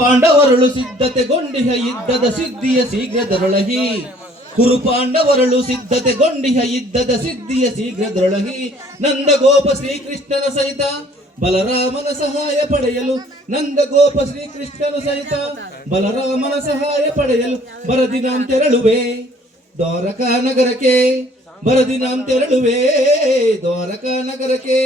ಪಾಂಡವರಳು ಸಿದ್ಧತೆಗೊಂಡಿಹ ಯುದ್ಧದ ಸಿದ್ಧಿಯ ಶೀಘ್ರದರೊಳಗಿ ಕುರು ಪಾಂಡವರಳು ಸಿದ್ಧತೆಗೊಂಡಿಹ ಯುದ್ಧದ ಸಿದ್ಧಿಯ ಶೀಘ್ರದರೊಳಗಿ ನಂದಗೋಪ ಶ್ರೀಕೃಷ್ಣನ ಸಹಿತ ಬಲರಾಮನ ಸಹಾಯ ಪಡೆಯಲು ನಂದಗೋಪ ಶ್ರೀಕೃಷ್ಣನ ಸಹಿತ ಬಲರಾಮನ ಸಹಾಯ ಪಡೆಯಲು ಬರದಿನಾಂ ತೆರಳುವೆ ದ್ವಾರಕಾ ನಗರಕ್ಕೆ ಬರದಿನಾಂ ತೆರಳುವೆ ದ್ವಾರಕಾ ನಗರಕ್ಕೆ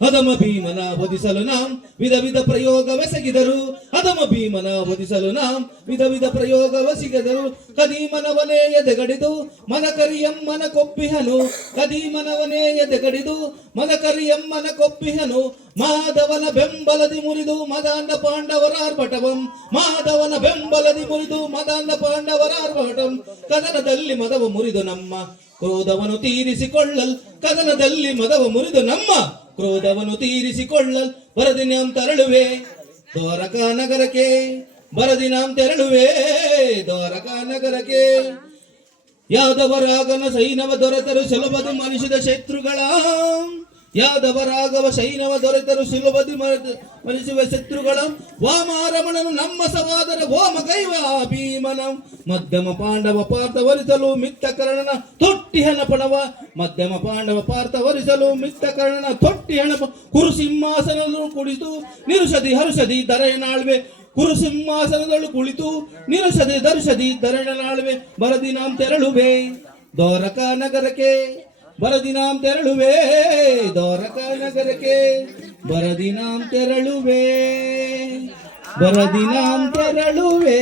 ಅಧಮ ಭೀಮನ ವಧಿಸಲು ನಾಂ ವಿಧ ವಿಧ ಪ್ರಯೋಗವೆಸಗಿದರು ಅಧಮ ಭೀಮನ ವಧಿಸಲು ನಾಂ ವಿಧ ವಿಧ ಪ್ರಯೋಗವೆಸಗಿದರು ಕದೀಮನವನೇ ಎದೆಗಡಿದು ಮನಕರಿಯಮ್ಮನ ಕೊಬ್ಬಿಹನು ಕದೀಮನವನೇ ಎದೆಗಡಿದು ಮನಕರಿಯಮ್ಮನ ಕೊಬ್ಬಿಹನು ಮಾಧವನ ಬೆಂಬಲದಿ ಮುರಿದು ಮದಾಂಧ ಪಾಂಡವರಾರ್ಭಟವಂ ಮಾಧವನ ಬೆಂಬಲದಿ ಮುರಿದು ಮದಾಂಧ ಪಾಂಡವರಾರ್ಭಟಂ ಕದನದಲ್ಲಿ ಮದವ ಮುರಿದು ನಮ್ಮ ಕ್ರೋಧವನ್ನು ತೀರಿಸಿಕೊಳ್ಳಲ್ ಕದನದಲ್ಲಿ ಮದವ ಮುರಿದು ನಮ್ಮ ಕ್ರೋಧವನ್ನು ತೀರಿಸಿಕೊಳ್ಳಲ್ ಬರದಿನಾಂ ತೆರಳುವೆ ದ್ವಾರಕಾ ನಗರಕ್ಕೆ ಬರದಿನಾಂ ತೆರಳುವೆ ದ್ವಾರಕಾ ನಗರಕ್ಕೆ ಯಾದವರಾಗನ ಸೈನವ ದೊರೆತರು ಸುಲಭದಿ ಮನಿಸಿದ ಶತ್ರುಗಳ ಯಾದವರಾಗವ ಸೈನವ ದೊರೆತರು ಸುಲಭದಿ ಮನಿಸುವ ಶತ್ರುಗಳ ವಾಮಾರಮಣನು ನಮ್ಮ ಸವಾದರ ಓಮಗೈವ ಭೀಮನಂ ಮಧ್ಯಮ ಪಾಂಡವ ಪಾರ್ಥ ವರಿಸಲು ಮಿತ್ತಕರ್ಣನ ತೊಟ್ಟಿಹನ ಪಣವ ಮಧ್ಯಮ ಪಾಂಡವ ಪಾರ್ಥ ವರಿಸಲು ಮಿತ್ತಕರ್ಣನ ತೊಟ್ಟಿಹನ ಕುರು ಸಿಂಹಾಸನದಳು ಕುಳಿತು ನಿರುಷದಿ ಹರುಷದಿ ಧರೆಯನಾಳ್ವೆ ಕುರು ಸಿಂಹಾಸನದಳು ಕುಳಿತು ನಿರುಷದಿ ದರ್ಶದಿ ಧರೆಯನಾಳ್ವೆ ಬರದಿನಾಂ ತೆರಳುವೆ ದ್ವಾರಕಾ ನಗರಕ್ಕೆ ಬರದಿನಾಂ ತೆರಳುವೆ ದ್ವಾರಕಾ ನಗರಕ್ಕೆ ಬರದಿನಾಂ ತೆರಳುವೆ ಬರದಿನಾಂ ತೆರಳುವೆ